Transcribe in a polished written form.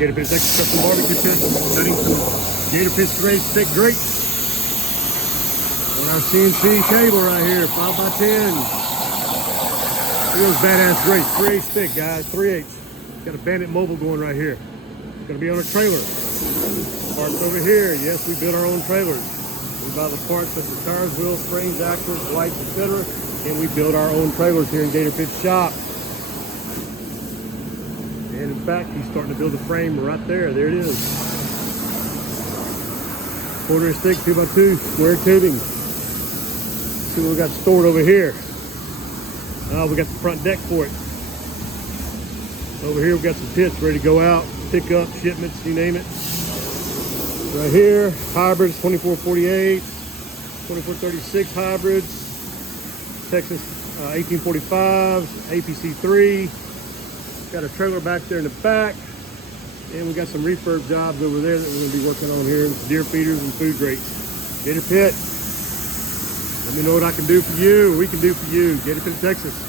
Gator Pit, Texas custom barbecue pit, cutting some Gator Pit raised stick grates on our CNC table right here, 5x10. Look at those badass grates, 3/8 stick, guys, 3/8. Got a Bandit Mobile going right here. It's gonna be on a trailer. Parts over here. Yes, we build our own trailers. We buy the parts such as tires, wheels, springs, axles, lights, etc. And we build our own trailers here in Gator Pit shop. And in fact, he's starting to build a frame right there. There it is. 1/4 stick, 2x2, square tubing. See what we got stored over here. We got the front deck for it. Over here we got some pits ready to go out, pick up, shipments, you name it. Right here, hybrids, 2448, 2436 hybrids, Texas 1845s, APC3. Got a trailer back there in the back, and we got some refurb jobs over there that we're going to be working on here, deer feeders and food grates. Gator Pit, let me know what I can do for you, we can do for you. Gator Pit, Texas.